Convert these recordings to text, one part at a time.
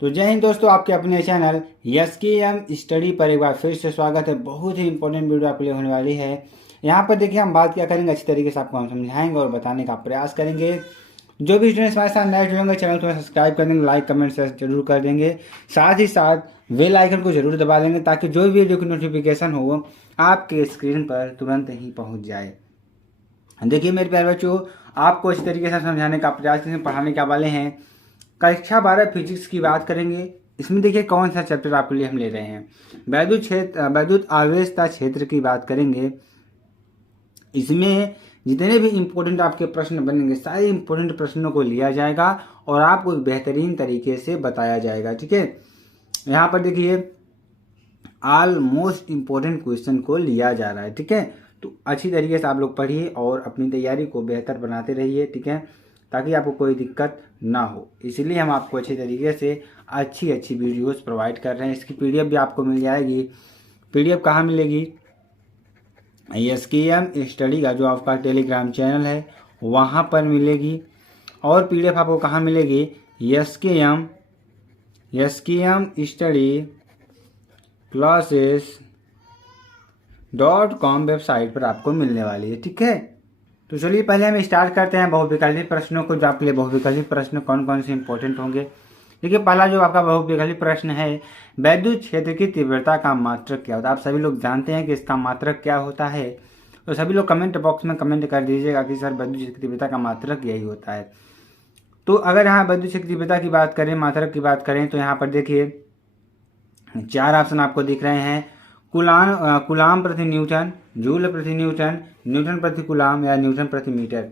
तो जय हिंद दोस्तों, आपके अपने चैनल एसकेएम स्टडी पर एक बार फिर से स्वागत है। बहुत ही इंपॉर्टेंट वीडियो आपके लिए होने वाली है। यहाँ पर देखिए हम बात क्या करेंगे, अच्छी तरीके से आपको हम समझाएंगे और बताने का प्रयास करेंगे। जो भी स्टूडेंट्स हमारे साथ नए जुड़ेंगे चैनल को सब्सक्राइब कर देंगे, लाइक कमेंट शेयर जरूर कर देंगे, साथ ही साथ बेल आइकन को जरूर दबा देंगे ताकि जो भी वीडियो की नोटिफिकेशन हो आपके स्क्रीन पर तुरंत ही पहुँच जाए। देखिए मेरे प्यारे बच्चों, आपको अच्छी तरीके से समझाने का प्रयास करेंगे, पढ़ाने के वाले हैं। कक्षा 12 फिजिक्स की बात करेंगे। इसमें देखिए कौन सा चैप्टर आपके लिए हम ले रहे हैं, वैद्युत आवेशता क्षेत्र की बात करेंगे। इसमें जितने भी इम्पोर्टेंट आपके प्रश्न बनेंगे सारे इम्पोर्टेंट प्रश्नों को लिया जाएगा और आपको एक बेहतरीन तरीके से बताया जाएगा। ठीक है, यहाँ पर देखिए ऑलमोस्ट इम्पोर्टेंट क्वेश्चन को लिया जा रहा है। ठीक है, तो अच्छी तरीके से आप लोग पढ़िए और अपनी तैयारी को बेहतर बनाते रहिए। ठीक है, ताकि आपको कोई दिक्कत ना हो, इसलिए हम आपको अच्छी तरीके से अच्छी वीडियोस प्रोवाइड कर रहे हैं। इसकी पीडीएफ भी आपको मिल जाएगी। पीडीएफ कहाँ मिलेगी? एसकेएम स्टडी का जो आपका टेलीग्राम चैनल है वहाँ पर मिलेगी। और पीडीएफ आपको कहाँ मिलेगी? एसकेएम स्टडी classes.com वेबसाइट पर आपको मिलने वाली है। ठीक है, तो चलिए पहले हम स्टार्ट करते हैं बहुविकल्पित प्रश्नों को। जो आपके लिए बहुविकल्पित प्रश्न कौन कौन से इंपॉर्टेंट होंगे। देखिए पहला जो आपका बहुविकल्पित प्रश्न है, वैद्युत क्षेत्र की तीव्रता का मात्रक क्या होता है। आप सभी लोग जानते हैं कि इसका मात्रक क्या होता है, तो सभी लोग कमेंट बॉक्स में कमेंट कर दीजिएगा कि सर वैद्युत क्षेत्र की तीव्रता का मात्रक यही होता है। तो अगर यहाँ वैद्युत क्षेत्र की तीव्रता की बात करें, मात्रक की बात करें, तो यहाँ पर देखिए 4 ऑप्शन आपको दिख रहे हैं। कुलाम प्रति न्यूटन, जूल प्रति न्यूटन, न्यूटन प्रति कुलाम या न्यूटन प्रति मीटर।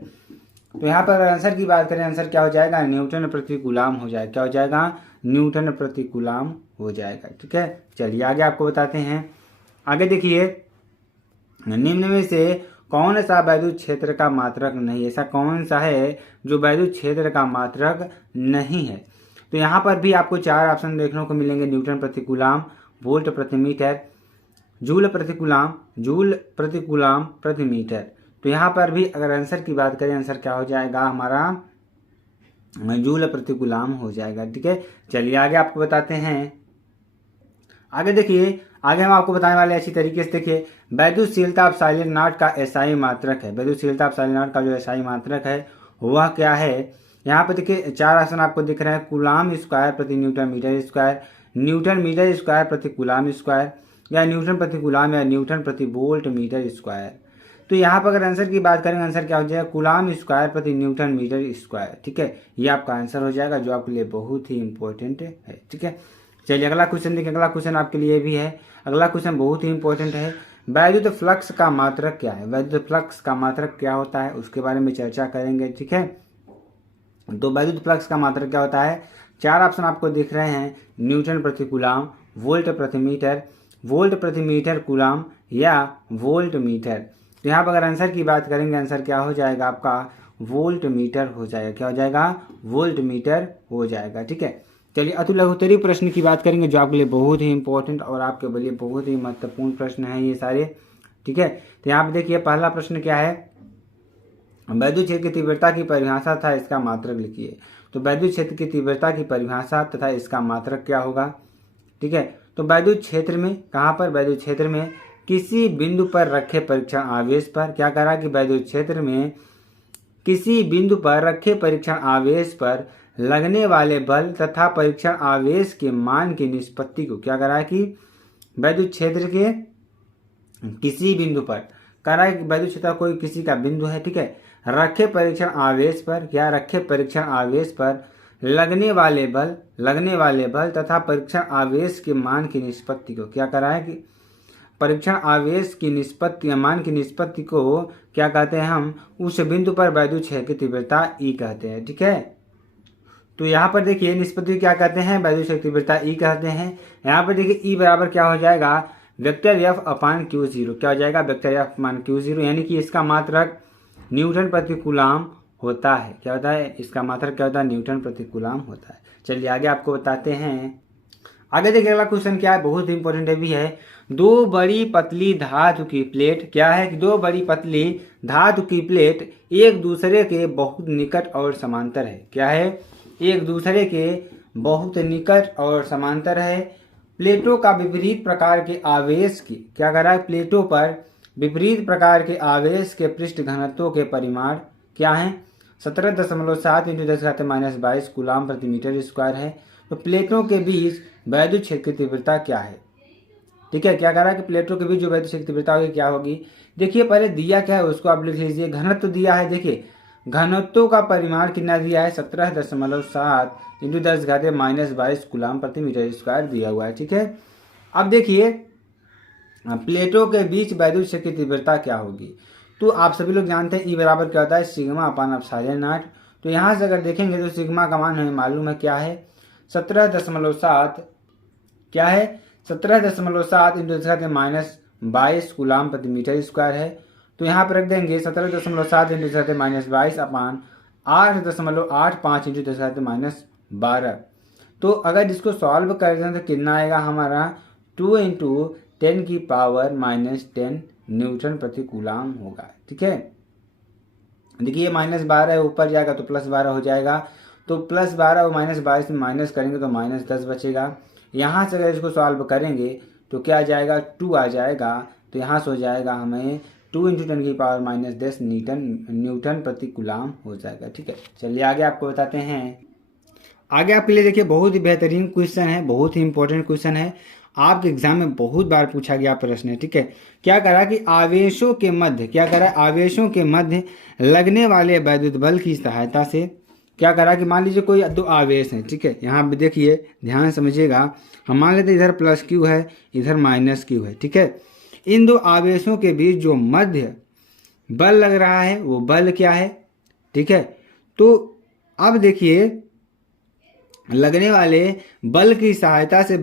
तो यहाँ पर आंसर की बात करें, आंसर क्या हो जाएगा? न्यूटन प्रति कुलाम हो जाएगा। क्या हो जाएगा? न्यूटन प्रति कुलाम हो जाएगा। ठीक है, चलिए आगे आपको बताते हैं। आगे देखिए, निम्न में से कौन सा वैद्युत क्षेत्र का मात्रक नहीं, ऐसा कौन सा है जो वैद्युत क्षेत्र का मात्रक नहीं है। तो यहाँ पर भी आपको 4 ऑप्शन देखने को मिलेंगे। न्यूटन प्रति कुलाम, वोल्ट प्रति मीटर, जूल प्रति कुलाम प्रति मीटर। तो यहाँ पर भी अगर आंसर की बात करें, आंसर क्या हो जाएगा हमारा? जूल प्रति कुलाम हो जाएगा। ठीक है, चलिए आगे आपको बताते हैं। आगे देखिए, आगे हम आपको बताने वाले अच्छी तरीके से। देखिए वैद्युतशीलता एप्सिलॉन नॉट का एसआई मात्रक है। वैद्युतशीलता एप्सिलॉन नॉट का जो एसआई मात्रक है वह क्या है? यहाँ पर देखिए 4 ऑप्शन आपको दिख रहे हैं। कुलाम स्क्वायर प्रति newton metre square, newton metre square प्रति कुलाम स्क्वायर, या न्यूटन प्रति कुलाम, या न्यूटन प्रति वोल्ट मीटर स्क्वायर। तो यहाँ पर अगर आंसर की बात करेंगे, आंसर क्या हो जाएगा? कुलाम स्क्वायर प्रति न्यूटन मीटर स्क्वायर। ठीक है, ये आपका आंसर हो जाएगा, जो आपके लिए बहुत ही इंपॉर्टेंट है। ठीक है, चलिए अगला क्वेश्चन देखिए। अगला क्वेश्चन आपके लिए भी है। अगला क्वेश्चन बहुत ही इंपॉर्टेंट है। वैद्युत फ्लक्स का मात्रक क्या है? वैद्युत फ्लक्स का मात्रक क्या होता है उसके बारे में चर्चा करेंगे। ठीक है, तो वैद्युत फ्लक्स का मात्रक क्या होता है? 4 ऑप्शन आपको दिख रहे हैं। न्यूटन प्रति कुलाम, वोल्ट प्रति मीटर कुलाम, या वोल्ट मीटर। तो यहाँ पर अगर आंसर की बात करेंगे, आंसर क्या हो जाएगा आपका? वोल्ट मीटर हो जाएगा। क्या हो जाएगा? वोल्ट मीटर हो जाएगा। ठीक है, चलिए अति लघुत्तरीय प्रश्न की बात करेंगे, जो आपके लिए बहुत ही इंपॉर्टेंट और आपके लिए बहुत ही महत्वपूर्ण प्रश्न है ये सारे। ठीक है, तो यहाँ पे देखिए पहला प्रश्न क्या है? वैद्युत क्षेत्र की तीव्रता की परिभाषा तथा इसका मात्रक लिखिए। तो वैद्युत क्षेत्र की तीव्रता की परिभाषा तथा इसका मात्रक क्या होगा? ठीक है, तो वैद्युत क्षेत्र में कहाँ पर? वैद्युत क्षेत्र में किसी बिंदु पर रखे परीक्षण आवेश पर, क्या करा कि वैद्युत क्षेत्र में किसी बिंदु पर रखे परीक्षण आवेश पर लगने वाले बल तथा परीक्षण आवेश के मान की निष्पत्ति को क्या करा कि वैद्युत क्षेत्र के किसी बिंदु पर करा कि वैद्युत क्षेत्र कोई किसी का बिंदु है। ठीक है, रखे परीक्षण आवेश पर, क्या रखे परीक्षण आवेश पर लगने वाले बल तथा परीक्षण आवेश के मान की निष्पत्ति को क्या करा है कि परीक्षण आवेश की निष्पत्ति या मान की निष्पत्ति को क्या कहते हैं? हम उस बिंदु पर वैद्युत क्षेत्र की तीव्रता ई कहते हैं। ठीक है, तो यहाँ पर देखिए निष्पत्ति क्या कहते हैं? वैद्युत क्षेत्र की तीव्रता ई कहते हैं। यहाँ पर देखिए ई बराबर क्या हो जाएगा? वेक्टर एफ अपान क्यू जीरो। क्या हो जाएगा? वेक्टर एफ अपान क्यू जीरो, यानी कि इसका मात्रक न्यूटन प्रति कुलाम होता है। क्या होता है? इसका मात्रक क्या होता है? न्यूटन प्रति कुलाम होता है। चलिए आगे आपको बताते हैं। आगे देखिए अगला क्वेश्चन क्या है, बहुत इंपॉर्टेंट भी है। 2 बड़ी पतली धातु की प्लेट, क्या है कि 2 बड़ी पतली धातु की प्लेट एक दूसरे के बहुत निकट और समांतर है। क्या है? एक दूसरे के बहुत निकट और समांतर है। प्लेटों का विपरीत प्रकार के आवेश की क्या कर रहा है, प्लेटों पर विपरीत प्रकार के आवेश के पृष्ठ घनत्वों के परिमाण क्या है, 17.7 इंटू 10⁻22 कूलाम प्रति मीटर स्क्वायर है। तो प्लेटों के बीच वैद्युत क्षेत्र की तीव्रता क्या है। ठीक है, क्या कह रहा है कि प्लेटों के बीच जो वैद्युत क्षेत्र की तीव्रता होगी क्या होगी। देखिए पहले दिया क्या है उसको आप लिख लीजिए। घनत्व दिया है, देखिए घनत्वों का परिमाण कितना दिया है, 17.7 इंटू 10⁻22 कूलाम प्रति मीटर स्क्वायर दिया हुआ है। ठीक है, अब देखिए प्लेटों के बीच वैद्युत क्षेत्र की तीव्रता क्या होगी। तो आप सभी लोग जानते हैं ई बराबर क्या होता है, सिग्मा अपान एप्सिलॉन नॉट। तो यहाँ से अगर देखेंगे तो सिग्मा का मान हमें मालूम है क्या है, 17.7 क्या है, 17.7 इंटू 10⁻22 कूलाम प्रति मीटर स्क्वायर है। तो यहाँ पर रख देंगे 17.7 इंटू 10⁻22 अपान 8.85 इंटू 10⁻12। तो अगर इसको सॉल्व कर दें तो कितना आएगा हमारा, 2 इंटू 10⁻−10 न्यूटन प्रति कूलाम होगा। ठीक है, देखिए -12 ऊपर जाएगा तो +12 हो जाएगा। तो +12 और -22 में माइनस करेंगे तो -10 बचेगा। यहाँ से अगर इसको सॉल्व करेंगे तो क्या आ जाएगा, 2 आ जाएगा। तो यहाँ से हो जाएगा हमें 2 इंटू 10⁻10 न्यूटन प्रति कूलाम हो जाएगा। ठीक है, चलिए आगे आपको बताते हैं। आगे आपके लिए देखिए बहुत ही बेहतरीन क्वेश्चन है, बहुत ही इंपॉर्टेंट क्वेश्चन है, आपके एग्जाम में बहुत बार पूछा गया प्रश्न है। ठीक है, क्या करा कि आवेशों के मध्य, क्या करा, आवेशों के मध्य लगने वाले वैद्युत बल की सहायता से क्या करा कि मान लीजिए कोई दो आवेश हैं। ठीक है, यहाँ पे देखिए ध्यान समझिएगा, हम मान लेते इधर +Q है इधर -Q है। ठीक है, इन दो आवेशों के बीच जो मध्य बल लग रहा है वो बल क्या है। ठीक है, तो अब देखिए लगने वाले बल की सहायता से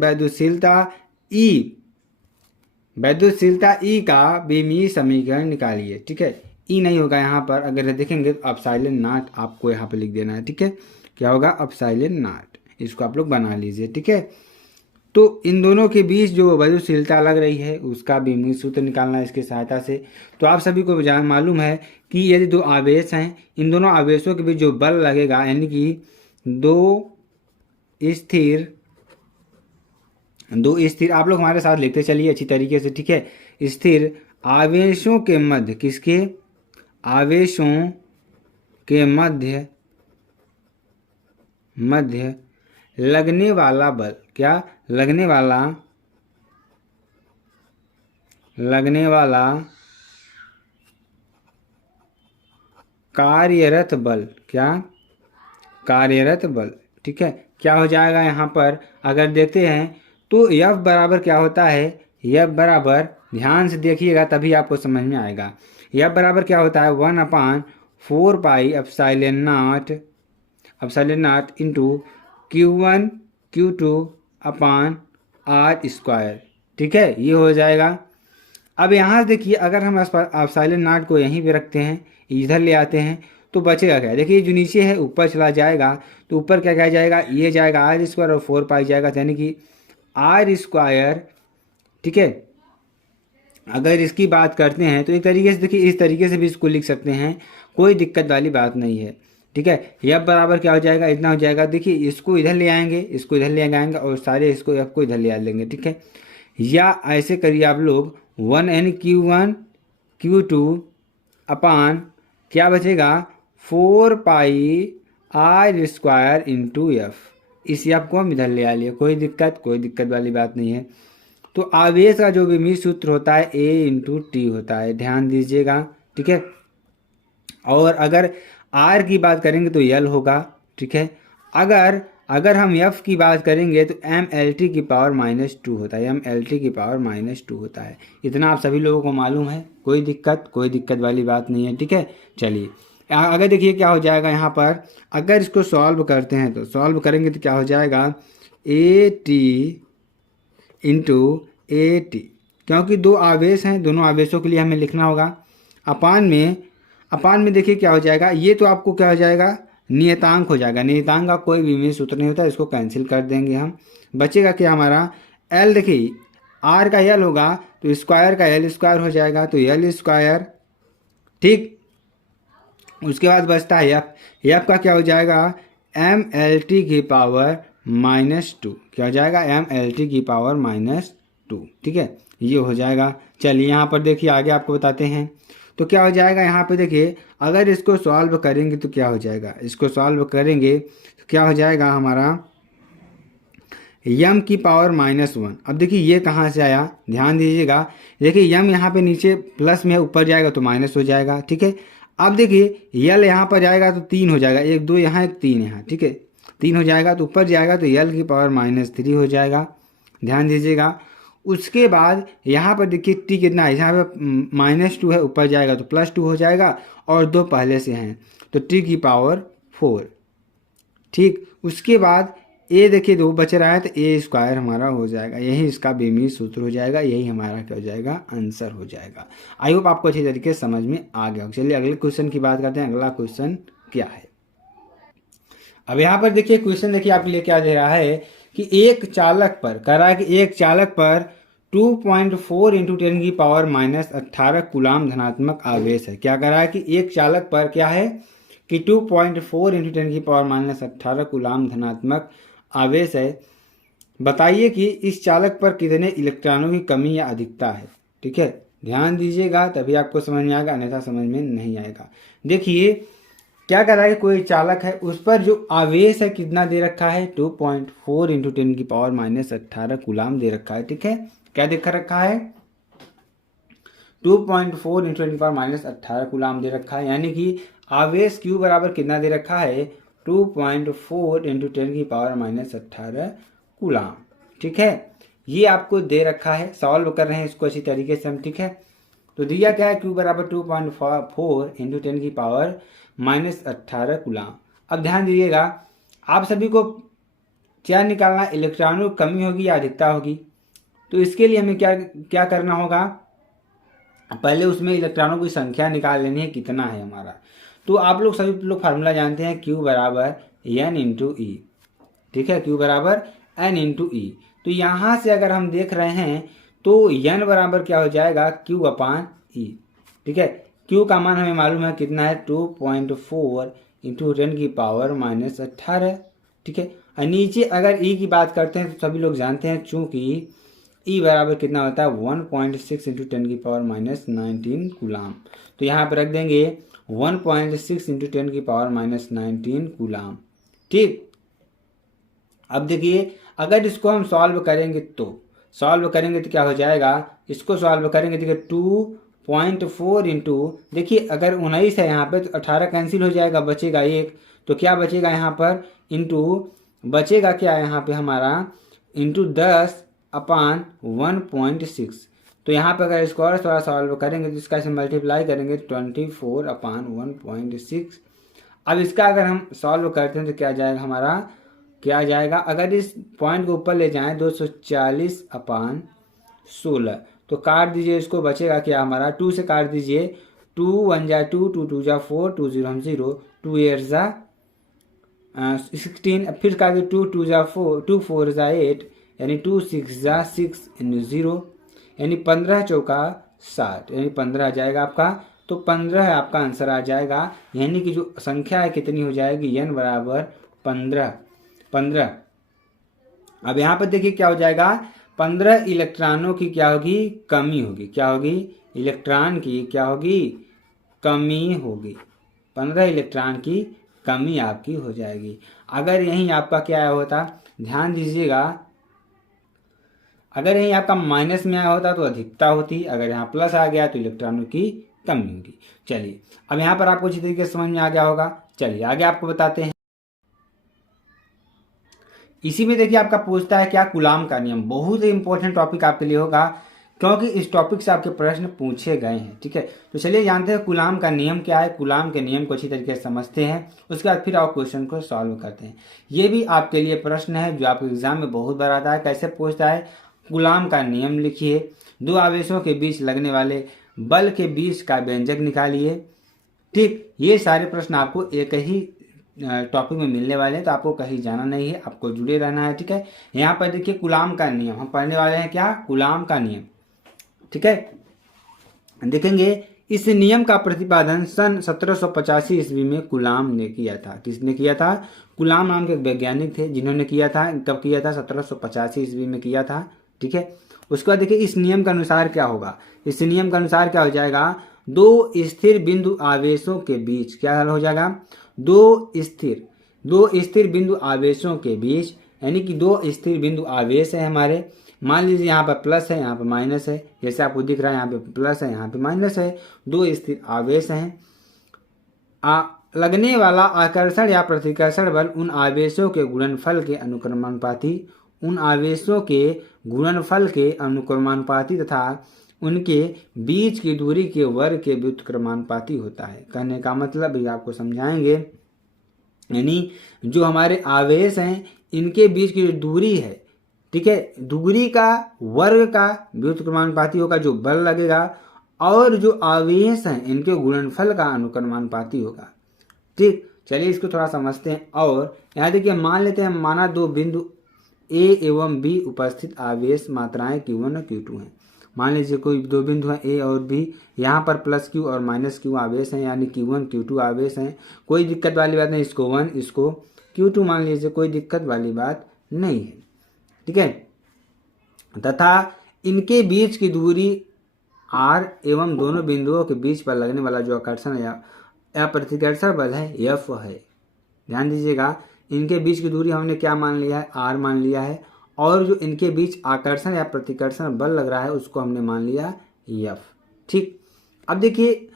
वैद्युतशीलता ई का बीमीय समीकरण निकालिए। ठीक है, ई नहीं होगा यहाँ पर, अगर देखेंगे तो एप्सिलॉन नॉट आपको यहाँ पे लिख देना है। ठीक है, क्या होगा, एप्सिलॉन नॉट, इसको आप लोग बना लीजिए। ठीक है, तो इन दोनों के बीच जो वैद्युतशीलता लग रही है उसका बीमीय सूत्र निकालना है इसकी सहायता से। तो आप सभी को मालूम है कि यदि दो आवेश हैं, इन दोनों आवेशों के बीच जो बल लगेगा, यानी कि दो स्थिर आप लोग हमारे साथ लिखते चलिए अच्छी तरीके से। ठीक है, स्थिर आवेशों के मध्य, किसके, आवेशों के मध्य लगने वाला बल, क्या, लगने वाला कार्यरत बल, क्या, कार्यरत बल। ठीक है, क्या हो जाएगा यहाँ पर अगर देखते हैं तो F बराबर क्या होता है, F बराबर, ध्यान से देखिएगा तभी आपको समझ में आएगा। F बराबर क्या होता है, 1/4 pi epsilon not into Q1 Q2 upon R square. ठीक है, ये हो जाएगा। अब यहाँ से देखिए अगर हम एप्सिलॉन नॉट को यहीं पे रखते हैं, इधर ले आते हैं तो बचेगा क्या, देखिए जो नीचे है ऊपर चला जाएगा तो ऊपर क्या क्या जाएगा, ये जाएगा R स्क्वायर और 4 पाई जाएगा, यानी कि R स्क्वायर। ठीक है, अगर इसकी बात करते हैं तो एक तरीके से देखिए इस तरीके से भी इसको लिख सकते हैं, कोई दिक्कत वाली बात नहीं है। ठीक है, F बराबर क्या हो जाएगा, इतना हो जाएगा। देखिए इसको इधर ले आएंगे, इसको इधर ले आएंगे और सारे इसको F को इधर ले आ लेंगे। ठीक है, या ऐसे करिए आप लोग 1n Q1 Q2 अपान क्या बचेगा, 4 पाई R स्क्वायर इंटू F। इस F को हम इधर ले आ लिए, कोई दिक्कत वाली बात नहीं है। तो आवेश का जो विमीय सूत्र होता है A इंटू टी होता है, ध्यान दीजिएगा। ठीक है, और अगर R की बात करेंगे तो L होगा। ठीक है, अगर हम F की बात करेंगे तो MLT की पावर -2 होता है, MLT की पावर -2 होता है। इतना आप सभी लोगों को मालूम है, कोई दिक्कत वाली बात नहीं है। ठीक है, चलिए अगर देखिए क्या हो जाएगा यहाँ पर, अगर इसको सॉल्व करते हैं तो सॉल्व करेंगे तो क्या हो जाएगा, AT इंटू AT, क्योंकि दो आवेश हैं, दोनों आवेशों के लिए हमें लिखना होगा। अपान में देखिए क्या हो जाएगा, ये तो आपको क्या हो जाएगा, नियतांक हो जाएगा। नियतांक का कोई विमीय सूत्र नहीं होता, इसको कैंसिल कर देंगे हम। बचेगा क्या हमारा, L, देखिए R का L होगा तो स्क्वायर का L स्क्वायर हो जाएगा, तो L स्क्वायर। ठीक, उसके बाद बचता है F का क्या हो जाएगा, MLT की पावर -2, क्या हो जाएगा mLT की पावर -2, ठीक है, ये हो जाएगा। चलिए यहाँ पर देखिए आगे आपको बताते हैं। तो क्या हो जाएगा यहाँ पे देखिए, अगर इसको सॉल्व करेंगे तो क्या हो जाएगा, इसको सॉल्व करेंगे तो क्या हो जाएगा हमारा यम की पावर -1। अब देखिए ये कहाँ से आया, ध्यान दीजिएगा। देखिए यम यहाँ पे नीचे प्लस में है, ऊपर जाएगा तो माइनस हो जाएगा, ठीक है। अब देखिए यल यहाँ पर जाएगा तो 3 हो जाएगा, 1 2 यहाँ 1 3 यहाँ, ठीक है, 3 हो जाएगा तो ऊपर जाएगा तो यल की पावर -3 हो जाएगा, ध्यान दीजिएगा। उसके बाद यहाँ पर देखिए टी कितना है, यहाँ पे -2 है, ऊपर जाएगा तो +2 हो जाएगा और 2 पहले से हैं तो टी की पावर 4, ठीक। उसके बाद ए देखिए 2 बच रहा है तो A² हमारा हो जाएगा, यही इसका बेमीन सूत्र हो जाएगा, यही हमारा क्या हो जाएगा, आंसर हो जाएगा। आई होप आपको अच्छी तरीके से समझ में आ गया। चलिए अगले क्वेश्चन की बात करते हैं। अगला क्वेश्चन क्या है, अब यहाँ पर देखिए क्वेश्चन देखिए आपके लिए क्या दे रहा है कि एक चालक पर कह रहा है कि एक चालक पर 2.4 × 10 की पावर -18 कूलाम धनात्मक आवेश है। क्या कह रहा है कि एक चालक पर क्या है कि 2.4 × 10 की पावर -18 कूलाम धनात्मक आवेश है। बताइए कि इस चालक पर कितने इलेक्ट्रॉनों की कमी या अधिकता है, ठीक है। ध्यान दीजिएगा तभी आपको समझ में आएगा, अन्यथा समझ में नहीं आएगा। देखिए क्या कर रहा है, कोई चालक है उस पर जो आवेश है कितना दे रखा है, 2.4 × 10 की पावर -18 कूलाम दे रखा है, ठीक है। क्या देख रखा है, 2.4 × 10 की पावर -18 कूलाम दे रखा है, यानी कि आवेश Q बराबर कितना दे रखा है, 2.4 × 10 की पावर -18 कूलाम, ठीक है। ये आपको दे रखा है, सॉल्व कर रहे हैं इसको अच्छी तरीके से हम, ठीक है। तो दिया क्या है, Q बराबर 2.4 × 10 की पावर -18 कूलाम। अब ध्यान दीजिएगा, आप सभी को क्या निकालना, इलेक्ट्रॉनों की कमी होगी या अधिकता होगी। तो इसके लिए हमें क्या क्या करना होगा, पहले उसमें इलेक्ट्रॉनों की संख्या निकाल लेनी है कितना है हमारा। तो आप लोग सभी लोग फार्मूला जानते हैं, Q बराबर N × E, ठीक है, Q बराबर N × E। तो यहाँ से अगर हम देख रहे हैं तो N बराबर क्या हो जाएगा, Q/E, ठीक है। Q का मान हमें मालूम है कितना है, 2.4 × 10 की पावर -18, ठीक है। और नीचे अगर E की बात करते हैं तो सभी लोग जानते हैं, चूंकि E बराबर कितना होता है, 1.6 × 10 की पावर -19 कूलाम। तो यहाँ पर रख देंगे 1.6 × 10 की पावर -19 कूलाम, ठीक। अब देखिए अगर इसको हम सॉल्व करेंगे तो क्या हो जाएगा, इसको सॉल्व करेंगे देखिए 2.4 × देखिए अगर 19 है यहाँ पे तो 18 कैंसिल हो जाएगा, बचेगा 1, तो क्या बचेगा यहाँ पर, इंटू बचेगा क्या यहाँ पे हमारा, इंटू 10/1.6। तो यहाँ पर अगर इसको और थोड़ा सॉल्व करेंगे तो इसका से मल्टीप्लाई करेंगे 24/1.6। अब इसका अगर हम सॉल्व करते हैं तो क्या जाएगा हमारा, क्या जाएगा, अगर इस पॉइंट को ऊपर ले जाएं 240/16, तो काट दीजिए इसको, बचेगा क्या हमारा, 2 से काट दीजिए, 2 1 जा 2, 2 2 जा 4, 2 0 हम 0, 2 8 जा 16, फिर काट दीजिए 2 2 जा 4, 2 4 जा 8, यानी 2 6 जा 6 0, यानी 15 चौका 60, यानी 15 आ जाएगा आपका। तो 15 है आपका आंसर आ जाएगा, यानी कि जो संख्या है कितनी हो जाएगी, N बराबर 15। अब यहाँ पर देखिए क्या हो जाएगा, 15 इलेक्ट्रॉनों की क्या होगी, कमी होगी, क्या होगी, इलेक्ट्रॉन की क्या होगी, कमी होगी, 15 इलेक्ट्रॉन की कमी आपकी हो जाएगी। अगर यहीं आपका क्या आया होता, ध्यान दीजिएगा, अगर यहीं आपका माइनस में आया होता तो अधिकता होती, अगर यहाँ प्लस आ गया तो इलेक्ट्रॉनों की कमी होगी। चलिए अब यहाँ पर आपको अच्छी तरीके से समझ में आ गया होगा, चलिए आगे आपको बताते हैं। इसी में देखिए आपका पूछता है क्या, कूलाम का नियम, बहुत ही इंपॉर्टेंट टॉपिक आपके लिए होगा क्योंकि इस टॉपिक से आपके प्रश्न पूछे गए हैं, ठीक है। तो चलिए जानते हैं कूलाम का नियम क्या है, कूलाम के नियम को अच्छी तरीके से समझते हैं, उसके बाद फिर आप क्वेश्चन को सॉल्व करते हैं। ये भी आपके लिए प्रश्न है जो आपके एग्जाम में बहुत बार आता है। कैसे पूछता है, कूलाम का नियम लिखिए, 2 आवेशों के बीच लगने वाले बल के बीच का व्यंजक निकालिए, ठीक। ये सारे प्रश्न आपको एक ही टॉपिक में मिलने वाले हैं, तो आपको कहीं जाना नहीं है, आपको जुड़े रहना है, ठीक है। यहाँ पर देखिए कूलाम का नियम हम पढ़ने वाले हैं, क्या, कूलाम का नियम, ठीक है। देखेंगे इस नियम का प्रतिपादन सन 1785 ईस्वी में कूलाम ने किया था। किसने किया था? कूलाम नाम के एक वैज्ञानिक थे जिन्होंने किया था। कब किया था? 1785 ईस्वी में किया था। ठीक है। उसके बाद देखिए इस नियम के अनुसार क्या होगा। इस नियम के अनुसार क्या हो जाएगा? दो स्थिर बिंदु आवेशों के बीच क्या हल हो जाएगा? दो स्थिर बिंदु आवेशों के बीच, यानी कि दो स्थिर बिंदु आवेश है हमारे। मान लीजिए यहाँ पर प्लस है, यहाँ पर माइनस है, जैसे आपको दिख रहा है यहाँ पे प्लस है, यहाँ पे माइनस है। दो स्थिर आवेश हैं। लगने वाला आकर्षण या प्रतिकर्षण बल उन आवेशों के गुणनफल के अनुक्रमानुपाती तथा उनके बीच की दूरी के वर्ग के व्युत्क्रमानुपाती होता है। कहने का मतलब भी आपको समझाएंगे, यानी जो हमारे आवेश हैं इनके बीच की जो दूरी है, ठीक है, दूरी का वर्ग का व्युत्क्रमानुपाती होगा जो बल लगेगा, और जो आवेश हैं इनके गुणनफल का अनुक्रमानुपाती होगा। ठीक, चलिए इसको थोड़ा समझते हैं। और यहाँ देखिए मान लेते हैं, माना दो बिंदु ए एवं बी उपस्थित आवेश मात्राएं Q1 और Q2 हैं। मान लीजिए कोई दो बिंदु हैं ए और बी, यहाँ पर प्लस Q और माइनस Q आवेश हैं, यानी Q1 Q2 आवेश हैं। कोई दिक्कत वाली बात नहीं, इसको 1 इसको Q2 मान लीजिए, कोई दिक्कत वाली बात नहीं है। ठीक है। तथा इनके बीच की दूरी r एवं दोनों बिंदुओं के बीच पर लगने वाला जो आकर्षण या प्रतिकर्षण बल है F है। ध्यान दीजिएगा, इनके बीच की दूरी हमने क्या मान लिया है? r मान लिया है, और जो इनके बीच आकर्षण या प्रतिकर्षण बल लग रहा है उसको हमने मान लिया F। ठीक, अब देखिए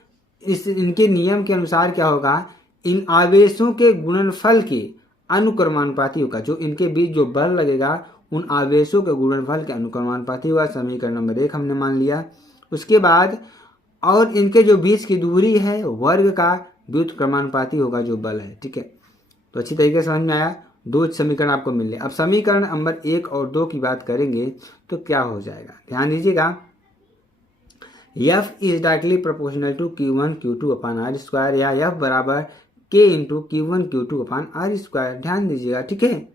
इनके नियम के अनुसार क्या होगा? इन आवेशों के गुणनफल के अनुक्रमानुपाती होगा। जो इनके बीच जो बल लगेगा उन आवेशों के गुणनफल के अनुक्रमानुपाती हुआ। समीकरण नंबर 1 हमने मान लिया। उसके बाद और इनके जो बीच की दूरी है वर्ग का व्युत्क्रमानुपाती होगा जो बल है। ठीक है, तो अच्छी तरीके से समझ में आया। दो समीकरण आपको मिल रहे। अब समीकरण नंबर 1 और 2 की बात करेंगे तो क्या हो जाएगा? ध्यान दीजिएगा, F is directly proportional to Q1 Q2 upon R square, या F बराबर K into Q1 Q2 upon R square. ध्यान दीजिएगा। ठीक है,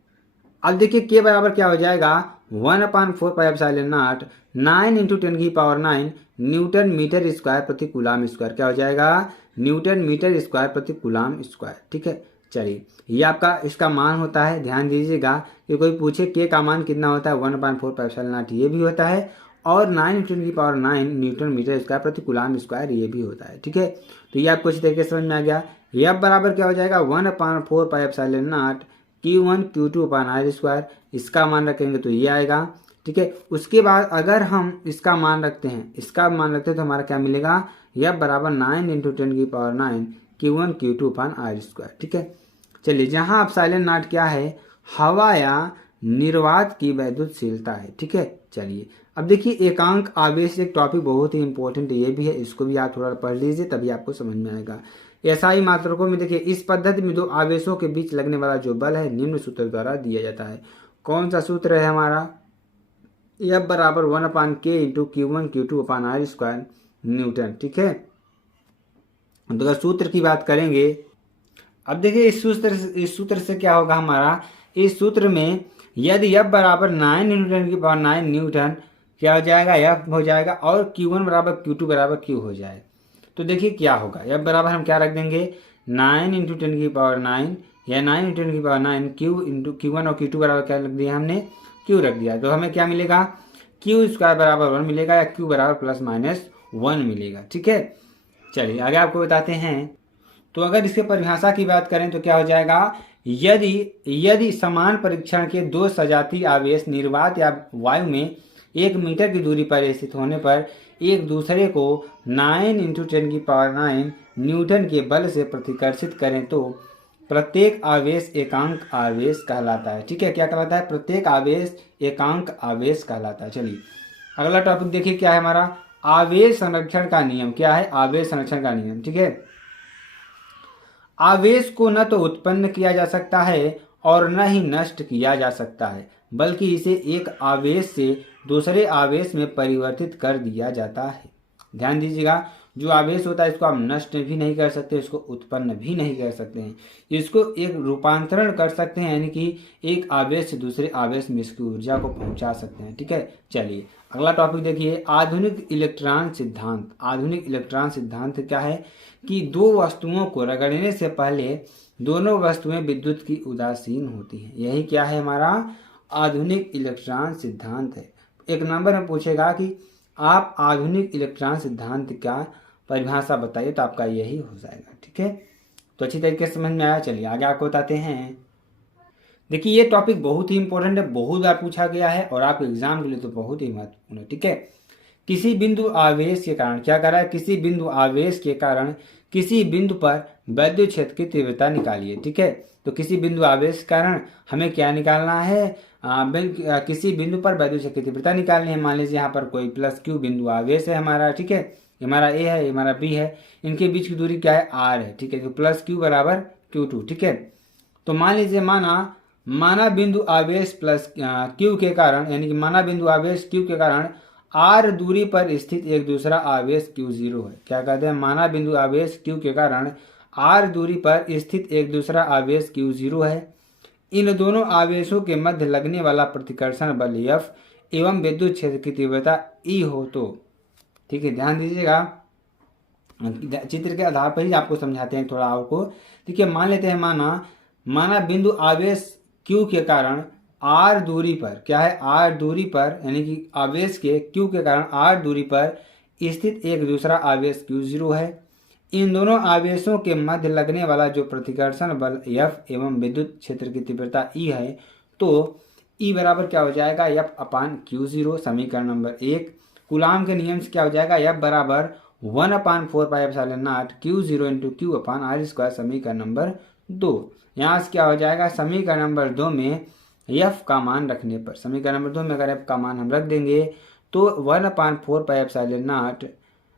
अब देखिए K बराबर क्या हो जाएगा? 1/4 pi epsilon naught 9 into 10⁹ newton metre square प्रति कूलाम स्क्वायर। क्या हो जाएगा? न्यूटन मीटर स्क्वायर प्रति कूलाम स्क्वायर। ठीक है, चलिए ये आपका इसका मान होता है। ध्यान दीजिएगा कि कोई पूछे K का मान कितना होता है? 1/4 पाई एप्सिलॉन नॉट ये भी होता है, और 9 इंटू 10⁹ न्यूटन मीटर स्क्वायर प्रति कूलाम स्क्वायर ये भी होता है। ठीक है, तो ये आपको इस तरीके से समझ में आ गया। F बराबर क्या हो जाएगा? 1/4 pi epsilon not Q1 Q2 upon R square. इसका मान रखेंगे तो ये आएगा। ठीक है, उसके बाद अगर हम इसका मान रखते हैं तो हमारा क्या मिलेगा? F बराबर 9 into 10⁹ Q1 Q2 upon R square. ठीक है, चलिए जहाँ एप्सिलॉन नॉट क्या है? हवा या निर्वात की वैद्युतशीलता है। ठीक है, चलिए अब देखिए एकांक आवेश एक टॉपिक बहुत ही इंपॉर्टेंट ये भी है, इसको भी आप थोड़ा पढ़ लीजिए तभी आपको समझ में आएगा। एसआई मात्रकों में देखिए इस पद्धति में दो आवेशों के बीच लगने वाला जो बल है निम्न सूत्र द्वारा दिया जाता है। कौन सा सूत्र है हमारा? F बराबर 1/K into Q1 Q2 upon R square Newton. ठीक है, तो अगर सूत्र की बात करेंगे, अब देखिए इस सूत्र से क्या होगा हमारा? इस सूत्र में यदि F बराबर 9 इंटू 10⁹ न्यूटन क्या हो जाएगा? F हो जाएगा, और Q1 बराबर Q2 बराबर Q हो जाए तो देखिए क्या होगा? F बराबर हम क्या रख देंगे? 9 इंटू 10⁹ या 9 इंटू 10⁹ Q इंटू Q1 और Q2 बराबर क्या रख दिया हमने? Q रख दिया। तो हमें क्या मिलेगा? Q स्क्वायर बराबर 1 मिलेगा, या Q बराबर प्लस माइनस 1 मिलेगा। ठीक है, चलिए आगे आपको बताते हैं। तो अगर इसके परिभाषा की बात करें तो क्या हो जाएगा? यदि समान परीक्षण के दो सजातीय आवेश निर्वात या वायु में 1 मीटर की दूरी पर स्थित होने पर एक दूसरे को 9 इंटू 10⁹ न्यूटन के बल से प्रतिकर्षित करें तो प्रत्येक आवेश एकांक आवेश कहलाता है। ठीक है, क्या कहलाता है? प्रत्येक आवेश एकांक आवेश कहलाता है। चलिए अगला टॉपिक देखिए क्या है हमारा? आवेश संरक्षण का नियम। क्या है? आवेश संरक्षण का नियम। ठीक है, आवेश को न तो उत्पन्न किया जा सकता है और न ही नष्ट किया जा सकता है, बल्कि इसे एक आवेश से दूसरे आवेश में परिवर्तित कर दिया जाता है। ध्यान दीजिएगा, जो आवेश होता है इसको आप नष्ट भी नहीं कर सकते, इसको उत्पन्न भी नहीं कर सकते हैं, इसको एक रूपांतरण कर सकते हैं, यानी कि एक आवेश से दूसरे आवेश में इसकी ऊर्जा को पहुंचा सकते हैं। ठीक है, चलिए अगला टॉपिक देखिए, आधुनिक इलेक्ट्रॉन सिद्धांत। आधुनिक इलेक्ट्रॉन सिद्धांत क्या है कि दो वस्तुओं को रगड़ने से पहले दोनों वस्तुएं विद्युत की उदासीन होती हैं। यही क्या है, हमारा आधुनिक इलेक्ट्रॉन सिद्धांत है। एक नंबर में पूछेगा कि आप आधुनिक इलेक्ट्रॉन सिद्धांत का परिभाषा बताइए, तो आपका यही हो जाएगा। ठीक है, तो अच्छी तरीके से समझ में आया। चलिए आगे आपको बताते हैं। देखिए ये टॉपिक बहुत ही इंपॉर्टेंट है, बहुत बार पूछा गया है और आपके एग्जाम के लिए तो बहुत ही महत्वपूर्ण है। ठीक है, किसी बिंदु आवेश के कारण क्या कर रहा है, किसी बिंदु आवेश के कारण किसी बिंदु पर वैद्युत क्षेत्र की तीव्रता निकालिए। ठीक है, तो किसी बिंदु आवेश के कारण हमें क्या निकालना है, किसी बिंदु पर वैद्युत क्षेत्र की तीव्रता निकालनी है। मान लीजिए यहाँ पर कोई प्लस क्यू बिंदु आवेश है हमारा। ठीक है, हमारा ए है, हमारा बी है, इनके बीच की दूरी क्या है, आर है। ठीक है, तो प्लस क्यू बराबर Q2। ठीक है, तो मान लीजिए माना बिंदु आवेश प्लस क्यू के कारण, यानी कि माना बिंदु आवेश क्यू के कारण आर दूरी पर स्थित एक दूसरा आवेश Q0 है। क्या कहते हैं, माना बिंदु आवेश क्यू के कारण आर दूरी पर स्थित एक दूसरा आवेश Q0 है। इन दोनों आवेशों के मध्य लगने वाला प्रतिकर्षण बल F एवं विद्युत क्षेत्र की तीव्रता E हो तो। ठीक है, ध्यान दीजिएगा, चित्र के आधार पर ही आपको समझाते हैं थोड़ा आपको। देखिए मान लेते हैं माना बिंदु आवेश Q के कारण R दूरी पर क्या है, R दूरी पर, यानी कि आवेश के Q के कारण R दूरी पर स्थित एक दूसरा आवेश Q0 है। इन दोनों आवेशों के मध्य लगने वाला जो प्रतिकर्षण बल F एवं विद्युत क्षेत्र की तीव्रता E है, तो E बराबर क्या हो जाएगा, F/Q0, समीकरण नंबर 1। कूलाम के नियम से क्या हो जाएगा, F बराबर 1/4πε0 Q0 × Q/r², समीकरण नंबर 2। यहाँ से क्या हो जाएगा, समीकरण नंबर 2 में F का मान रखने पर, समीकरण नंबर 2 में अगर F का मान हम रख देंगे तो 1/4πε0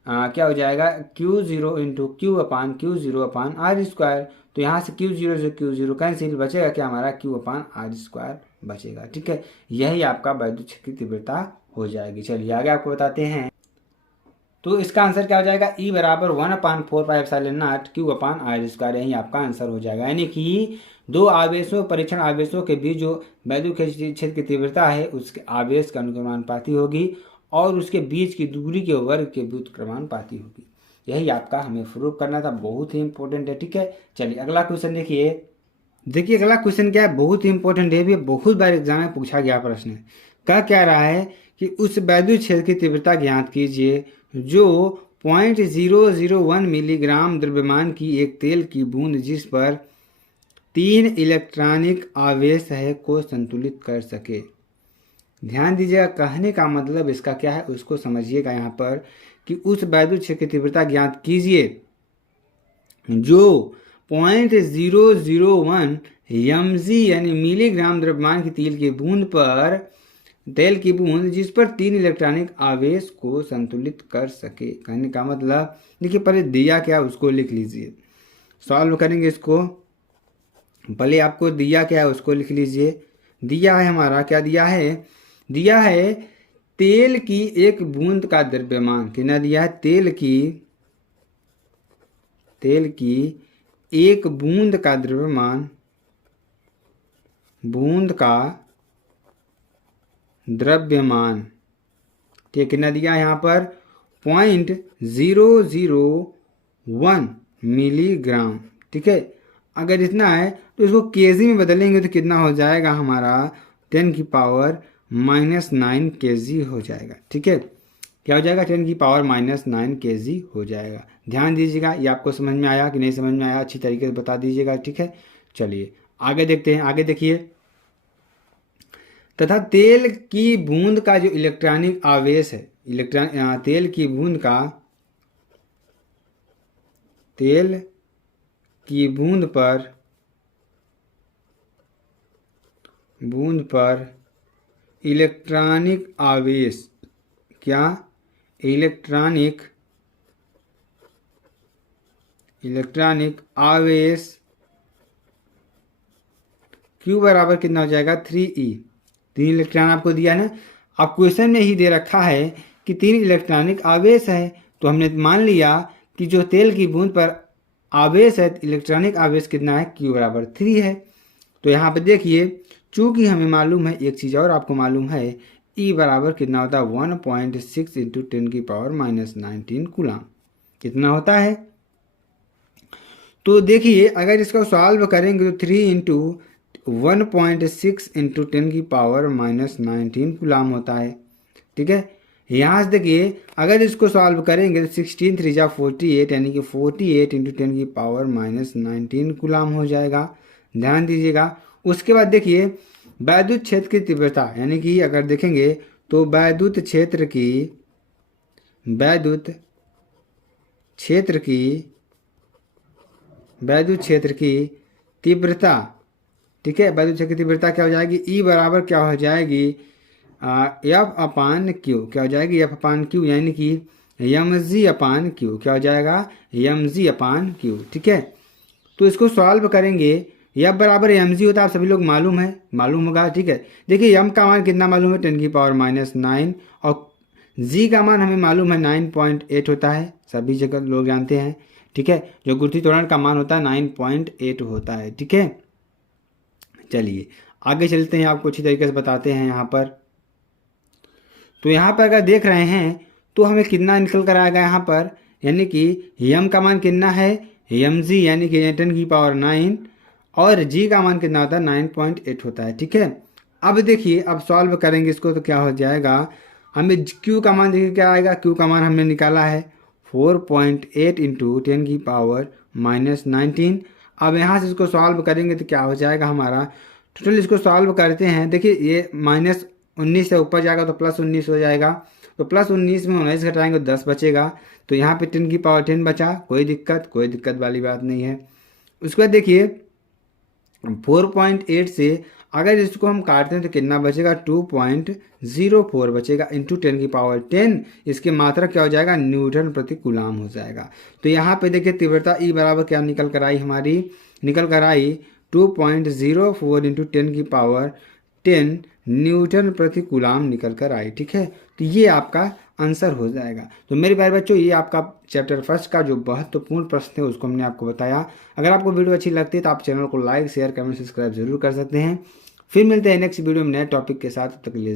क्या हो जाएगा, Q0 × Q/Q0/r²। तो यहाँ से Q0 से Q0 कैंसिल, बचेगा क्या हमारा, Q/r² बचेगा। ठीक है, यही आपका वैद्युत क्षेत्र की तीव्रता हो जाएगी। चलिए आगे आपको बताते हैं। तो इसका आंसर क्या हो जाएगा, E बराबर 1/4πε0 Q/r², यही आपका आंसर हो जाएगा। यानी कि दो आवेशों परीक्षण आवेशों के बीच जो वैद्युत क्षेत्र की तीव्रता है उसके आवेश के अनुक्रमानुपाती होगी और उसके बीच की दूरी के वर्ग के व्युत्क्रमानुपाती होगी। यही आपका हमें प्रूव करना था, बहुत ही इंपॉर्टेंट है। ठीक है, चलिए अगला क्वेश्चन देखिए। अगला क्वेश्चन क्या है, बहुत ही इंपॉर्टेंट है, बहुत बार एग्जाम में पूछा गया प्रश्न है। क्या रहा है कि उस वैद्युत क्षेत्र की तीव्रता ज्ञात कीजिए जो 0.001 मिलीग्राम द्रव्यमान की एक तेल की बूंद जिस पर 3 इलेक्ट्रॉनिक आवेश है को संतुलित कर सके। ध्यान दीजिएगा, कहने का मतलब इसका क्या है उसको समझिएगा। यहाँ पर कि उस वैद्युत क्षेत्र की तीव्रता ज्ञात कीजिए जो 0.001 mg यानी मिलीग्राम द्रव्यमान की तेल की बूंद जिस पर 3 इलेक्ट्रॉनिक आवेश को संतुलित कर सके। कहने का मतलब देखिए, पहले दिया क्या उसको लिख लीजिए, सॉल्व करेंगे इसको। पहले आपको दिया क्या है उसको लिख लीजिए। दिया है हमारा, क्या दिया है, दिया है तेल की एक बूंद का द्रव्यमान। कितना दिया है, तेल की एक बूंद का द्रव्यमान, ठीक, कितना दिया यहाँ पर 0.001 मिलीग्राम। ठीक है, अगर इतना है तो इसको केजी में बदलेंगे तो कितना हो जाएगा हमारा 10⁻⁻9 केजी हो जाएगा। ठीक है, क्या हो जाएगा, 10⁻⁻9 केजी हो जाएगा। ध्यान दीजिएगा, ये आपको समझ में आया कि नहीं समझ में आया, अच्छी तरीके से बता दीजिएगा। ठीक है, चलिए आगे देखते हैं। आगे देखिए, तथा तेल की बूंद का जो इलेक्ट्रॉनिक आवेश है, तेल की बूंद पर इलेक्ट्रॉनिक आवेश, क्या, इलेक्ट्रॉनिक आवेश Q बराबर कितना हो जाएगा, 3E। 3 इलेक्ट्रॉन आपको दिया ना, अब क्वेश्चन में ही दे रखा है कि 3 इलेक्ट्रॉनिक आवेश है, तो हमने मान लिया कि जो तेल की बूंद पर आवेश है, इलेक्ट्रॉनिक आवेश कितना है, Q बराबर 3 है। तो यहाँ पे देखिए, चूंकि हमें मालूम है एक चीज़ और आपको मालूम है, E बराबर कितना होता है 1.6 इंटू 10⁻⁻19 कूलाम कितना होता है। तो देखिए अगर इसको सॉल्व करेंगे तो 3 इंटू 1.6 इंटू 10⁻⁻19 कूलाम होता है। ठीक है, यहाँ से देखिए अगर इसको सॉल्व करेंगे तो 16 3 जा 48 यानी कि 48 इंटू 10⁻⁻19 कूलाम हो जाएगा। ध्यान दीजिएगा। उसके बाद देखिए वैद्युत क्षेत्र की तीव्रता, यानी कि अगर देखेंगे तो वैद्युत क्षेत्र की तीव्रता, ठीक है, वैद्युत क्षेत्र की तीव्रता क्या हो जाएगी, E बराबर क्या हो जाएगी एफ अपान क्यू, क्या हो जाएगी एफ अपान क्यू, यानी कि mg अपान क्यू, क्या हो जाएगा mg अपान क्यू। ठीक है, तो इसको सॉल्व करेंगे, एफ बराबर mg होता है, आप सभी लोग मालूम होगा। ठीक है, देखिए m का मान कितना मालूम है 10⁻⁹ और g का मान हमें मालूम है 9.8 होता है, सभी जगह लोग जानते हैं। ठीक है, जो गुरुत्वीय त्वरण का मान होता है 9.8 होता है। ठीक है, चलिए आगे चलते हैं, आपको अच्छी तरीके से बताते हैं। यहाँ पर तो यहाँ पर अगर देख रहे हैं तो हमें कितना निकल कर आएगा यहाँ पर, यानी कि m का मान कितना है mg यानी कि 10⁻⁹ और g का मान कितना होता है 9.8 होता है। ठीक है, अब देखिए अब सॉल्व करेंगे इसको तो क्या हो जाएगा, हमें q का मान देखिए क्या आएगा, q का मान हमने निकाला है 4.8 इंटू 10⁻⁻19। अब यहाँ से इसको सॉल्व करेंगे तो क्या हो जाएगा हमारा, टोटल इसको सॉल्व करते हैं, देखिए ये -19 से ऊपर जाएगा तो +19 हो जाएगा, तो +19 में 19 घटाएंगे तो 10 बचेगा, तो यहाँ पे 10⁻10 बचा, कोई दिक्कत वाली बात नहीं है। उसके बाद देखिए 4.8 से अगर इसको हम काटते हैं तो कितना बचेगा 2.04 बचेगा इंटू 10⁻10, इसकी मात्रा क्या हो जाएगा न्यूटन प्रति कूलाम हो जाएगा। तो यहाँ पे देखिए तीव्रता E बराबर क्या निकल कर आई हमारी, 2.04 इंटू 10⁻10 न्यूटन प्रति कूलाम निकल कर आई। ठीक है, तो ये आपका आंसर हो जाएगा। तो मेरे प्यारे बच्चों, ये आपका चैप्टर फर्स्ट का जो महत्वपूर्ण प्रश्न है उसको हमने आपको बताया। अगर आपको वीडियो अच्छी लगती है तो आप चैनल को लाइक शेयर कमेंट सब्सक्राइब जरूर कर सकते हैं। फिर मिलते हैं नेक्स्ट वीडियो में नए टॉपिक के साथ, तब तक के लिए